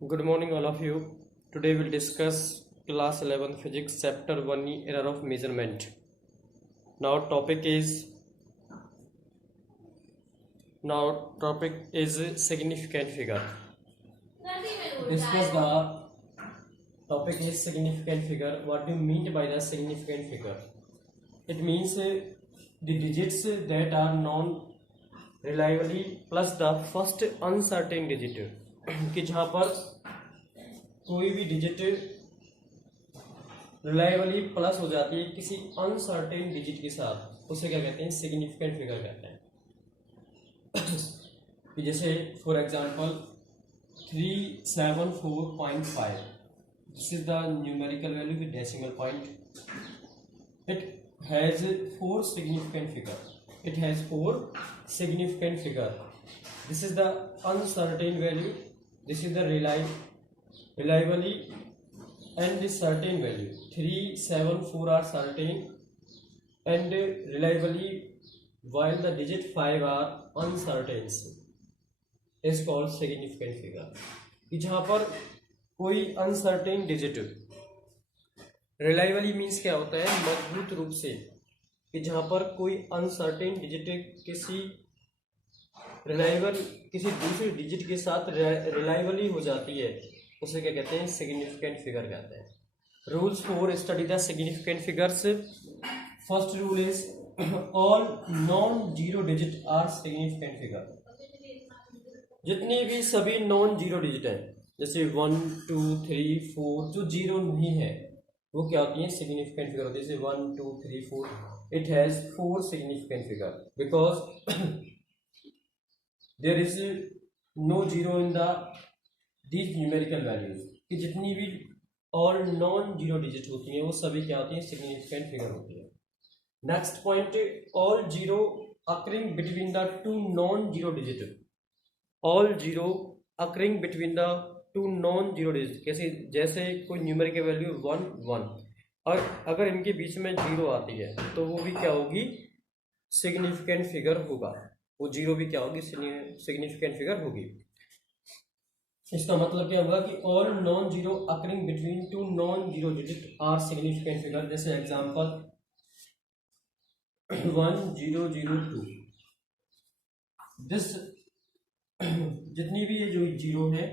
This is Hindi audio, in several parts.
Good morning, all of you. Today we'll discuss class 11 physics chapter 1 error of measurement. Now topic is significant figure. Discuss the topic is significant figure. What do you mean by the significant figure? It means the digits that are known reliably plus the first uncertain digit कि जहाँ पर कोई भी डिजिट रिलायबली प्लस हो जाती है किसी अनसर्टेन डिजिट के साथ, उसे क्या कहते हैं? सिग्निफिकेंट फिगर कहते हैं। कि जैसे for example 374.5, this is the numerical value with decimal point. It has four significant figure. This is the uncertain value, this is the reliably and the certain value. 3, 7, 4 are certain and reliably, while the digit 5 are uncertain, is called significant figure. जहाँ पर कोई uncertain digit, reliably means क्या होता है? मजबूत रूप से, कि जहाँ पर कोई uncertain digit किसी दूसरे डिजिट के साथ रिलायबली हो जाती है, उसे क्या कहते हैं? सिग्निफिकेंट फिगर कहते हैं। Rules for study the significant figures. First rule is all non zero digit are significant figure. जितनी भी सभी नॉन जीरो डिजिट हैं, जैसे 1, 2, 3, 4, जो जीरो नहीं है वो क्या होती है? सिग्निफिकेंट फिगर होती है। जैसे 1, 2, 3, 4, it has 4 significant figure because there is no zero in these numerical values। कि जितनी भी ऑल नॉन जीरो डिजिट होती हैं वो सभी क्या होती हैं? सिग्निफिकेंट फिगर होती है। Next point, all zero occurring between the two non zero digit. All zero occurring between the two non zero digit, जैसे कोई न्यूमेरिकल वैल्यू 1, 1, और अगर इनके बीच में जीरो आती है तो वो भी क्या होगी? सिग्निफिकेंट फिगर होगा। वो जीरो भी क्या होगी? सिग्निफिकेंट फिगर होगी। इसका मतलब क्या होगा कि all non zero occurring between two non zero digit are significant figure. जैसे एग्जांपल 1002, दिस जितनी भी ये जो जीरो है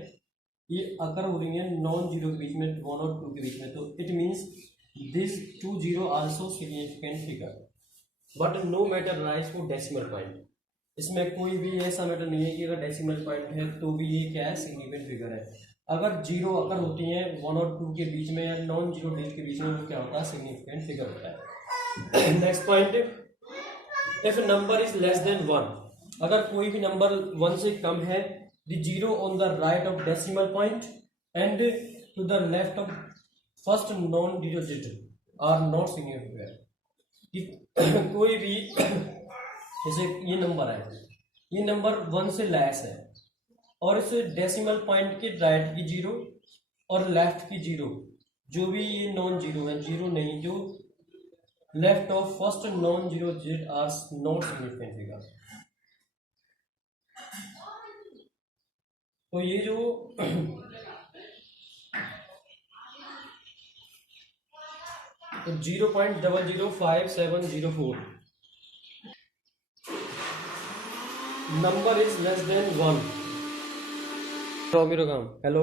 ये अकर हो रही है नॉन जीरो के बीच में, 1 और 2 के बीच में, तो it means this 20 also significant figure, but no matter rise for decimal point. इसमें कोई भी ऐसा मैटर नहीं है कि अगर डेसिमल पॉइंट है तो भी ये क्या है? सिग्निफिकेंट फिगर है। अगर जीरो अगर होती है 1 और 2 के बीच में या नॉन जीरो डिजिट के बीच में, वो क्या होता है? सिग्निफिकेंट फिगर होता है। Next point, if number is less than 1, अगर कोई भी नंबर 1 से कम है, the zero on the right of decimal point and to the left of first non zero digit are not significant. कोई भी, जैसे ये नंबर है, ये नंबर 1 से लेस है और इस डेसिमल पॉइंट के राइट की जीरो और लेफ्ट की जीरो, जो भी ये नॉन जीरो है, जीरो नहीं, जो left of first non zero digit are not significant figure. तो ये जो 0.005704 number is less than 1। Hello,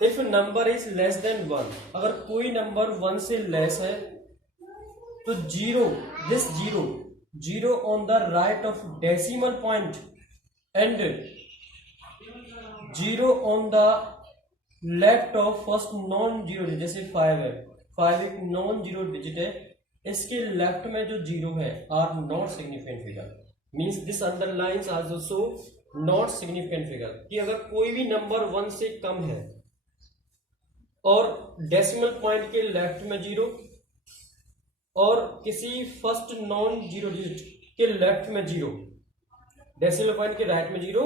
if number is less than 1, अगर कोई नंबर 1 से लेस है तो zero on the right of decimal point and zero on the left of first non zero digit. जैसे 5 है, 5 एक नॉन जीरो डिजिट है, इसके लेफ्ट में जो जीरो है are not significant figure. Means this underlines also not significant figure. कि अगर कोई भी नंबर 1 से कम है और डेसिमल पॉइंट के लेफ्ट में जीरो और किसी फर्स्ट नॉन जीरो डिजिट के लेफ्ट में जीरो, डेसिमल पॉइंट के राइट में जीरो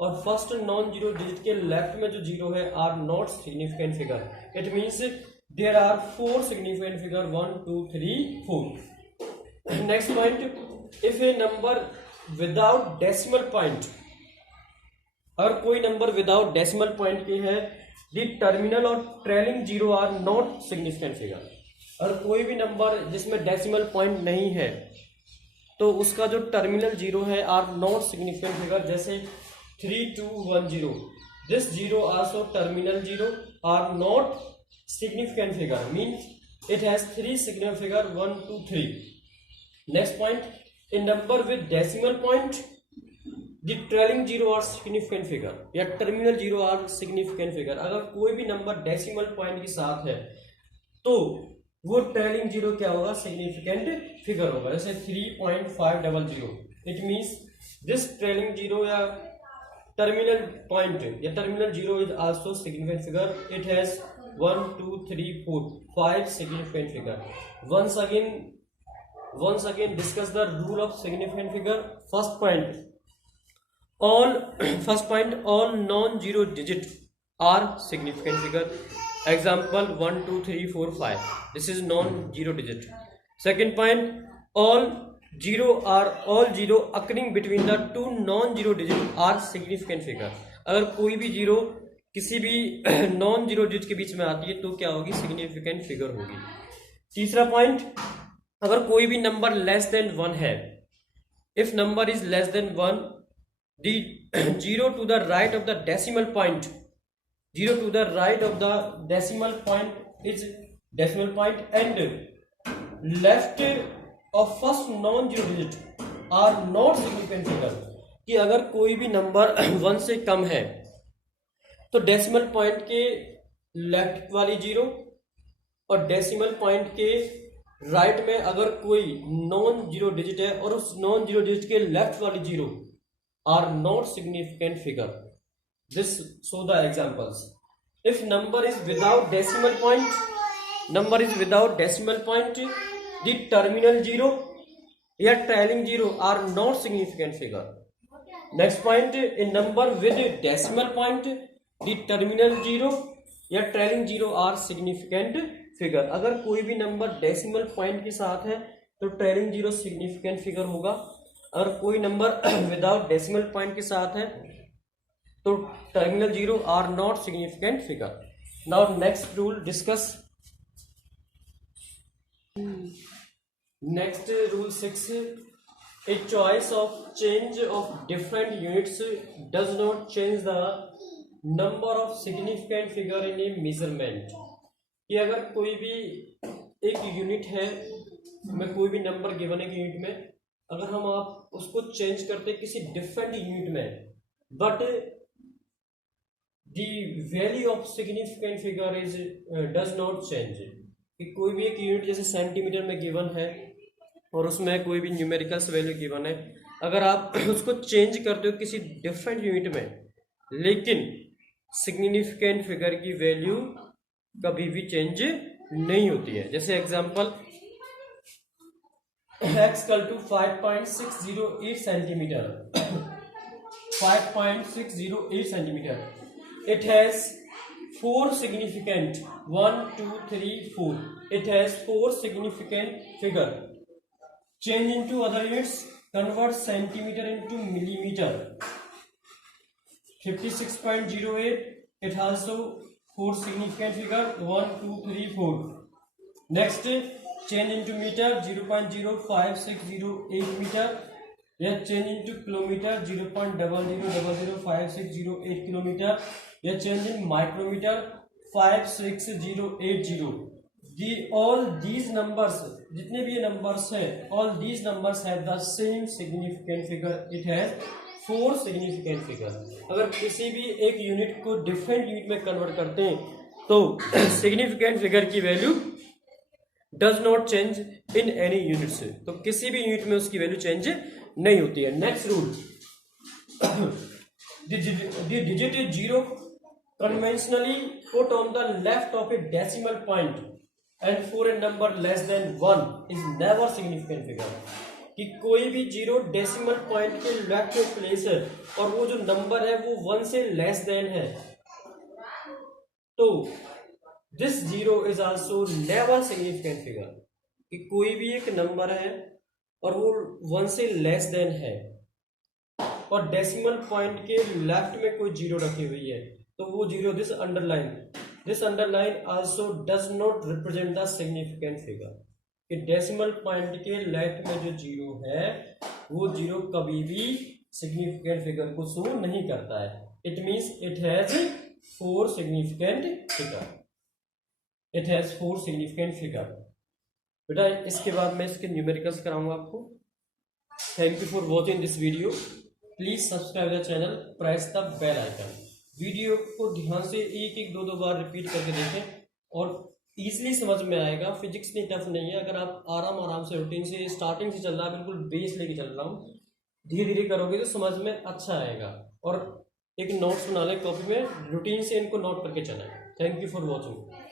और फर्स्ट नॉन जीरो डिजिट के लेफ्ट में जो जीरो है are not significant figure. It means there are 4 significant figure, 1, 2, 3, 4। Next point, if a number without decimal point अगर कोई नंबर विदाउट डेसिमल पॉइंट के है, द टर्मिनल और trailing zero are not significant figure. अगर कोई भी नंबर जिसमें डेसिमल पॉइंट नहीं है तो उसका जो टर्मिनल जीरो है आर नॉट सिग्निफिकेंट फिगर। जैसे 3210, this zero also terminal zero are not significant figure, means it has three significant figure 1 2 3. Next point, in number with decimal point, the trailing zero are significant figure या terminal zero are significant figure। अगर कोई भी नंबर डेसिमल पॉइंट के साथ है तो वो ट्रेलिंग जीरो क्या होगा, सिग्निफिकेंट फिगर होगा। जैसे 3.500, it means this trailing zero या टर्मिनल पॉइंट या terminal zero is also significant figure. It has 1 2 3 4 5 significant figure. Once again discuss the rule of significant figure. First point, all non-zero digit are significant figure. Example 1 2 3 4 5, this is non-zero digit. Second point, all zero occurring between the two non-zero digit are significant figure। अगर कोई भी जीरो किसी भी नॉन जीरो डिजिट के बीच में आती है तो क्या होगी, सिग्निफिकेंट फिगर होगी। तीसरा पॉइंट, अगर कोई भी नंबर लेस देन 1 है, if number is less than 1, the zero to the right of the decimal point, zero to the right of the decimal point is decimal point and left of first non zero digit are not significant figure. कि अगर कोई भी नंबर 1 से कम है तो डेसिमल पॉइंट के लेफ्ट वाली जीरो और डेसिमल पॉइंट के राइट में अगर कोई नॉन जीरो डिजिट है और उस नॉन जीरो डिजिट के लेफ्ट वाली zero are not significant figure. This so the examples, if number is without decimal point, the terminal zero या trailing zero are not significant figure. Next point, in number with decimal point, the terminal zero या trailing zero are significant figure. अगर कोई भी नंबर डेसिमल पॉइंट के साथ है तो ट्रेलिंग जीरो सिग्निफिकेंट फिगर होगा। अगर कोई नंबर विदाउट डेसिमल पॉइंट के साथ है तो terminal zero are not significant figure. Now next rule discuss. Next rule 6, a choice of change of different units does not change the number of significant figure in A measurement. कि अगर कोई भी एक यूनिट है, में कोई भी नंबर गिवन है यूनिट में, अगर हम आप उसको चेंज करते किसी डिफरेंट यूनिट में, but the value of significant figure is does not change. कि कोई भी एक यूनिट जैसे सेंटीमीटर में गिवन है और उसमें कोई भी न्यूमेरिकल्स वैल्यू गिवन है, अगर आप उसको चेंज करते हो किसी डिफरेंट यूनिट में, लेकिन सिग्निफिकेंट फिगर की वैल्यू कभी भी चेंज नहीं होती है। जैसे example x = 5.608 centimetre, 5.608 centimetre, it has 4 significant 1 2 3 4, it has 4 significant figure। Change into other units, convert centimeter into millimeter। 56.08, it also 4 significant figure 1 2 3 4। Next, change into meter, 0.05608 meter। या चेंज into kilometer, 0.00005608 किलोमीटर। या change in micrometer, 56080। all these numbers, जितने भी ये numbers हैं, all these numbers have the same significant figure। it has 4 significant figure। अगर किसी भी एक यूनिट को डिफरेंट यूनिट में कन्वर्ट करते हैं तो सिग्निफिकेंट फिगर की value does not change in any unit से, तो किसी भी यूनिट में उसकी वैल्यू चेंज नहीं होती है। Next rule, the digit zero conventionally put on the left of a decimal point and for a number less than 1 is never significant figure। कि कोई भी जीरो डेसिमल पॉइंट के लेफ्ट में प्लेस है और वो जो नंबर है वो 1 से लेस देन है, तो this zero is also never significant figure. कि कोई भी एक नंबर है और वो 1 से लेस देन है और डेसिमल पॉइंट के लेफ्ट में कोई जीरो रखी हुई है तो वो zero, this underline also does not represent the significant figure. कि डेसिमल पॉइंट के लेफ्ट में जो जीरो है वो जीरो कभी भी सिग्निफिकेंट फिगर को शो नहीं करता है। It means it has 4 significant figure, it has 4 significant figure. बेटा इसके बाद मैं इसके न्यूमेरिकल्स कराऊंगा आपको। Thank you for watching this video. Please subscribe the channel, press the bell icon. Video को ध्यान से एक एक दो बार रिपीट करके देखें और इजीली समझ में आएगा। फिजिक्स इतनी टफ नहीं है। अगर आप आराम से रूटीन से स्टार्टिंग से चल रहा है, बिल्कुल बेस लेके चल रहा हूँ, धीरे धीरे करोगे तो समझ में अच्छा आएगा। और एक नोट्स बना लें कॉपी में, रूटीन से इनको नोट करके चलें। Thank you for watching.